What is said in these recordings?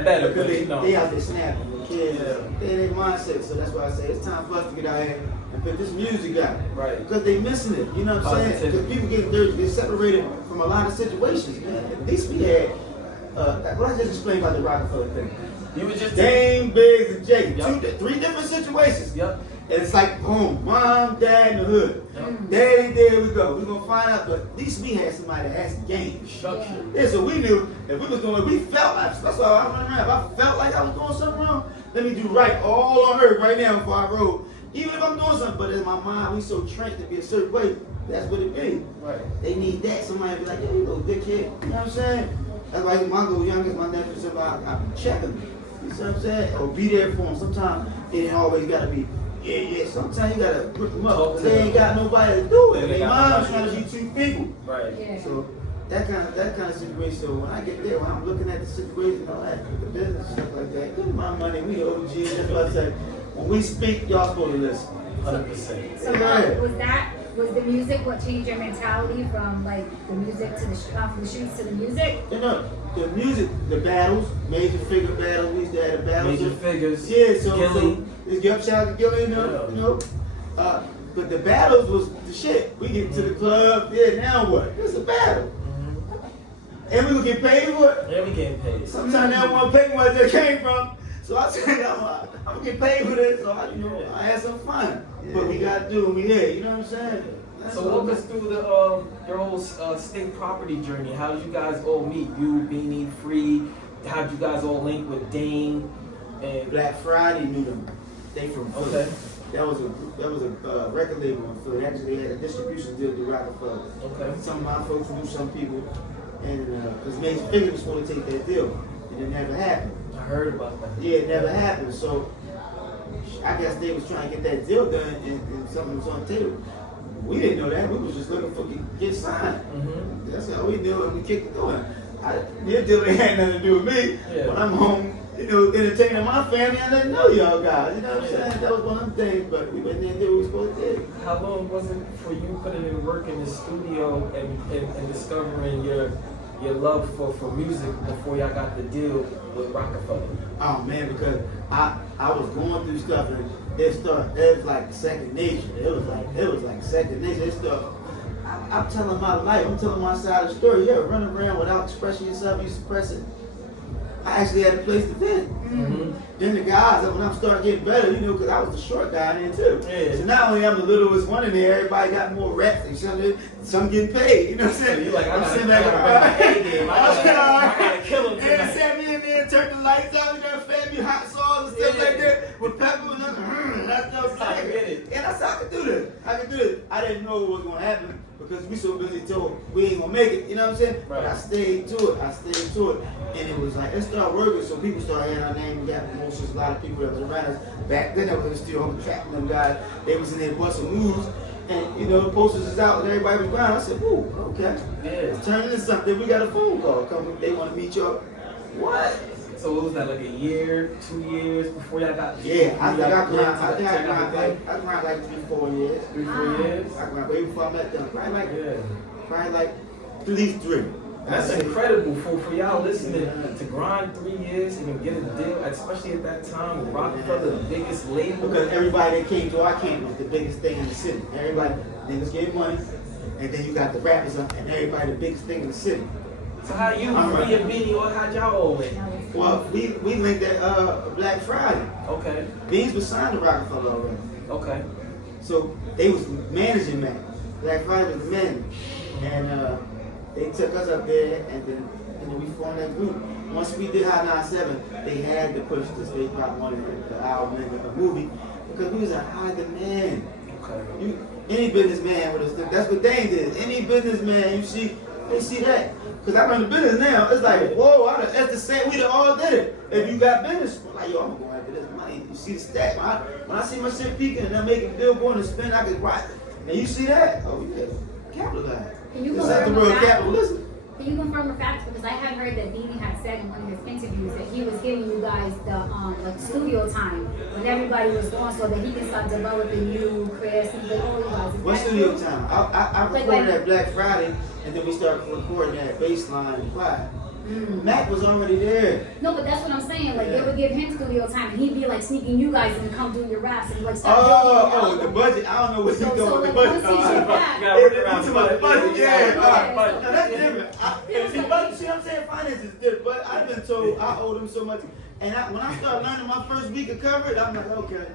Better, because you know. they out there snapping. The kids, they in their mindset. So that's why I say it's time for us to get out here and put this music out. Right. Because they missing it. You know what I'm saying? Because people get dirty, get separated from a lot of situations, man. At least we had, what I just explained about the Rockefeller thing. You were just Dame, Biggs, and Jay. Yep. 3 different situations. Yep. And it's like home, mom, dad, in the hood. Yep. Daddy, there we go. We're gonna find out, but at least we had somebody that had some game. Structure. Yeah, so we knew if we was doing, we felt like, that's why I went around. If I felt like I was doing something wrong, let me do right all on earth right now before I roll. Even if I'm doing something, but in my mind, we so trained to be a certain way, that's what it be. Right. They need that. Somebody be like, yo, you go dickhead. You know what I'm saying? That's why my little youngest, my nephew, somebody, I be checking them. You see what I'm saying? Or be there for them. Sometimes it ain't always gotta be, yeah. Sometimes you gotta put them up. They ain't got nobody to do it. Their mom's trying to be 2 people. Right. Yeah. So that kind of situation. So when I get there, when I'm looking at the situation, all that, the business stuff like that, give me my money. We the OG. That's what I say. When we speak, y'all supposed to listen. 100%. So was the music what changed your mentality from like the music to from the streets to the music? You know, the music, the battles, major figure battles. We used to have the battles. Major figures. Yeah, so Gilly. it's shout out to Gilly, you know. But the battles was the shit. We get to the club, now what? It's a battle. And we gonna get paid for it? Yeah, we getting paid. Sometimes they don't want to pay me where they came from. So I said, I'm gonna get paid for this. So I had some fun. But we gotta do what we did, you know what I'm saying? So walk us through your whole state property journey. How did you guys all meet? You, Beanie, Free. How did you guys all link with Dame? And Black Friday knew them. They from Philly. Okay. That was a record label in Philly. Actually, they had a distribution deal with Rockefeller. Okay. Some of my folks knew some people, and because Major Figure was supposed to take that deal, and it never happened. I heard about that. Yeah, it never happened. So I guess they was trying to get that deal done, and something was on the table. We didn't know that. We was just looking for get signed. That's all we knew, and we kicked it going. Your deal ain't had nothing to do with me. Yeah. When I'm home, entertaining my family, I didn't know y'all guys. You know what I'm saying? That was one of them things, but we went there and did what we were supposed to do. How long was it for you putting in work in the studio and discovering your love for music before y'all got the deal with Rockefeller? Oh man, because I was going through stuff and it was like second nature. It was like second nature. It started. I'm telling my life. I'm telling my side of the story. Yeah, running around without expressing yourself, you suppress it. I actually had a place to fit. Then the guys, when I'm starting getting better, because I was the short guy then too. Yeah. So not only I'm the littlest one in there, everybody got more reps and some getting paid. You know what I'm saying? You're like, I'm sitting back, I gotta kill him tonight. And sat me in there and turned the lights out, fed me hot sauce and stuff like that with pepper and that stuff. I get it. And I said, I could do this. I didn't know what was gonna happen because we so busy told we ain't gonna make it. You know what I'm saying? Right. But I stayed to it. And it was like, it started working, so people started hearing our name. We got promotions, a lot of people that was around us. Back then, I was still home tracking them guys. They was in there busting moves. And, the posters is out and everybody was around. I said, ooh, okay. Yeah. It's turning into something. We got a phone call coming. They want to meet y'all. What? So what was that, like a year, 2 years before y'all got? Yeah, I think I grind like 3-4 years. 3-4 years? I grind way before I met them. Probably like at least 3. That's incredible for y'all listening to grind 3 years and get a deal, especially at that time. Rockefeller, the biggest label. Because everybody that came to our camp was the biggest thing in the city. Everybody, niggas getting money, and then you got the rappers and everybody the biggest thing in the city. So how you, Free and Beanie, or how'd y'all all link? Well, we linked at Black Friday. Okay. Beans was signed to Rockefeller already. Okay. So they was managing that. Black Friday was the manager. And they took us up there, and then we formed that group. Once we did High 97, they had to push the state pop money, the album, and the movie, because we was in high demand. Okay. Any businessman with us, that's what Dane did. Any businessman you see, they see that. Because I run the business now, it's like, whoa, that's the same, we all did it. If you got business, I'm like, yo, I'm going after this money. You see the stack. When I see my shit peaking and I'm making billboard and spin, I can write. And you see that? Oh, yeah, capitalize. Can you It's like the world capitalism. Can you confirm the facts? Because I had heard that Beanie had said in one of his interviews that he was giving you guys the like studio time when everybody was gone so that he can start developing you, Chris, and all you guys. What studio time? I recorded at Black Friday, and then we started recording at Baseline and Quiet. Mac was already there. No, but that's what I'm saying. Like, they would give him studio time, and he'd be like sneaking you guys in to come do your raps and like start Oh, the budget. I don't know what's going with the budget. Once he shipped back, The budget, yeah. Yeah. Now that's different. See what I'm saying? Finance is different. But I've been told I owe them so much. And when I started learning my first week of coverage, I'm like, okay.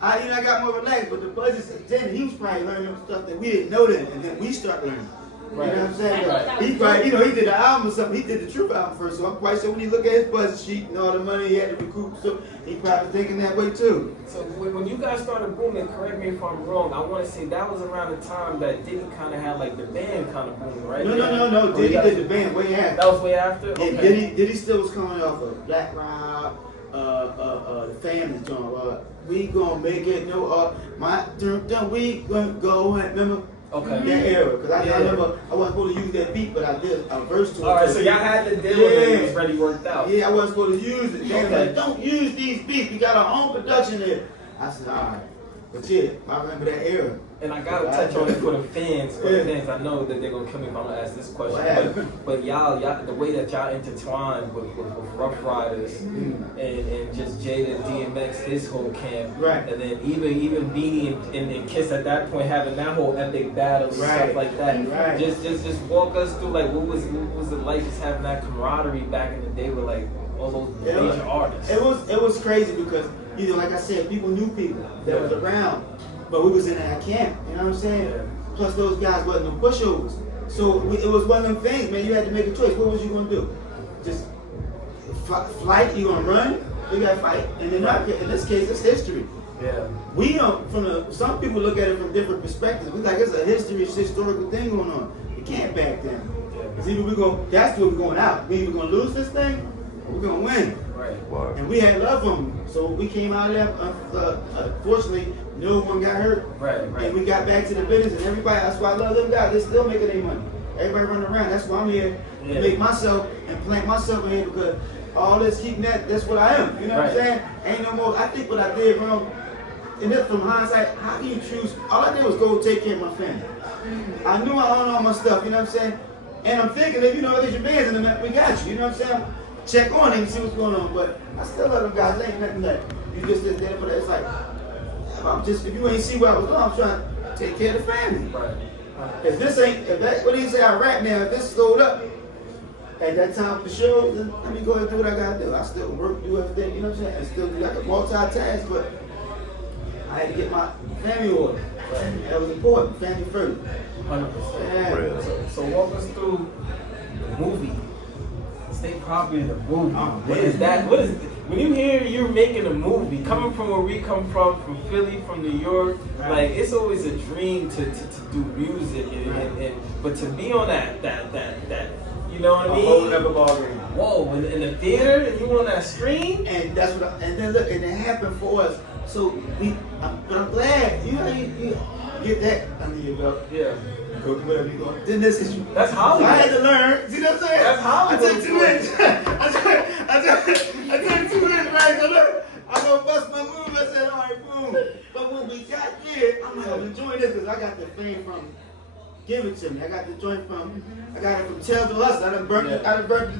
I got more relaxed, but the budget's then he was probably learning stuff that we didn't know then, and then we start learning. Right. You know what I'm saying? Right. He probably, he did the album or something. He did the Truth album first, so I'm quite sure when you look at his budget sheet and all the money he had to recoup, so he probably thinking that way too. So when you guys started booming, correct me if I'm wrong, I want to say that was around the time that Diddy kind of had like the band kind of booming, right? No. Diddy did the band way after. That was way after? And Okay. Diddy still was coming off of Black Rob, the Family joint. We gonna make it, we gonna go and remember. Okay. That era, because I remember I wasn't supposed to use that beat, but I did a verse to it. Alright, so y'all had the deal when it was ready worked out. Yeah, I wasn't supposed to use it. They Okay. like, don't use these beats. We got our own production there. I said, all right. But yeah, I remember that era. And I gotta touch on it for the fans. I know that they're gonna kill me if I'm gonna ask this question. But y'all, the way that y'all intertwined with Rough Riders and just Jada, DMX, his whole camp, right? And then even Beanie and Kiss at that point having that whole epic battle and stuff like that. Right. Just walk us through like what was it like just having that camaraderie back in the day with like all those major artists. It was crazy because like I said, people knew people that was around. But we was in that camp, you know what I'm saying? Yeah. Plus those guys wasn't no pushovers. So it was one of them things, man, you had to make a choice. What was you gonna do? Just flight, you gonna run? You gotta fight. And in this case, it's history. Yeah. We don't, some people look at it from different perspectives. We like it's a historical thing going on. You can't back down. Because either that's where we're going out. We either gonna lose this thing, or we're gonna win. Right. And we had love for them. So we came out of there, unfortunately, no one got hurt. Right. And we got back to the business, and everybody, that's why I love them guys. They're still making their money. Everybody running around. That's why I'm here to make myself and plant myself in here, because all this keeping that's what I am. You know what I'm saying? Ain't no more. I think what I did wrong, and then from hindsight, how can you choose? All I did was go take care of my family. I knew I owned all my stuff, you know what I'm saying? And I'm thinking that, there's your bands in the we got you know what I'm saying? Check on them and see what's going on. But I still love them guys. There ain't nothing that you just did there, but it's like, if you ain't see what I was doing, I'm trying to take care of the family. Right. What do you say I rap now? If this slowed up at that time for the show, then let me go ahead and do what I gotta do. I still work, do everything, you know what I'm saying? I still do like a multitask, but I had to get my family order. Right. That was important. Family first. 100%. Yeah. So walk us through the movie. State property, the movie. What man. is that? What is when you hear you're making a movie, coming from where we come from Philly, from New York, like it's always a dream to do music and but to be on that you know what I mean? A whole nother ballgame. Whoa, in the theater and you on that screen? And that's what and then look, and it happened for us. So I'm glad you get that under your belt. Yeah. Go do whatever you're going. Then this is That's Hollywood. I had to learn. See what I'm saying? That's Hollywood. I took 2 minutes. I took 2 minutes, right? So look, I'm gonna bust my move. I said, all right, boom. But when we got there, I'm like, I'm enjoying this because I got the fame from Give It To Me. I got the joint I got it from Tell to Us. I done burnt it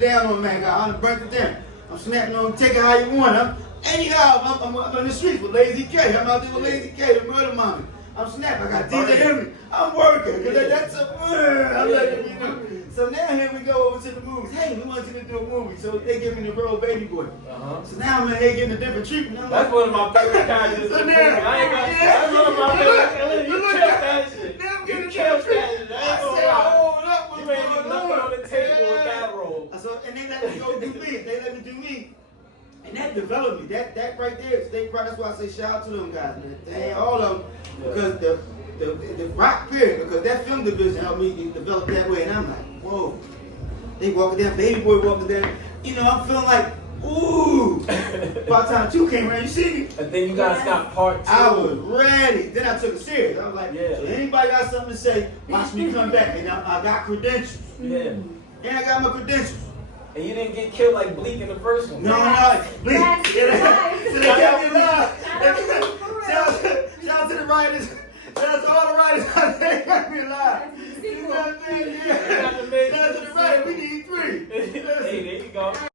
down on man. I done burnt it down. I'm snapping on Take It How You Want. Anyhow, I'm on the streets with Lazy K. I'm out there with Lazy K, the murder mommy. I'm snapping. I got DJ Henry. I'm working. I'm letting you know. So now here we go over to the movies. Hey, we want you to do a movie. So they give me the role Baby Boy. So now I'm in here getting a different treatment. That's one of my favorite characters. So now, that's one of my favorite characters. You killed that shit. Now I'm getting You killed that shit. I said, hold up. You made me nothing on the table with that role. And they let me go do me. They let me do me. And that developed me. That right there, that's why I say shout out to them guys, man. They all of them. Because the rock period, because that film division helped me develop that way, and I'm like, whoa. They walking down, Baby Boy walking down. I'm feeling like, ooh. By the time 2 came around, you see me? And then you guys got part 2. I was ready. Then I took it serious. I was like, so anybody got something to say, watch me come back. And I got credentials. Yeah. And I got my credentials. And you didn't get killed like Bleak in the first one. No, please. So they kept me alive. Shout out to the writers. Shout out to all the writers out there. They got me alive. You know what I'm saying? Yeah. Shout out to the writers. We need 3. Hey, y'all.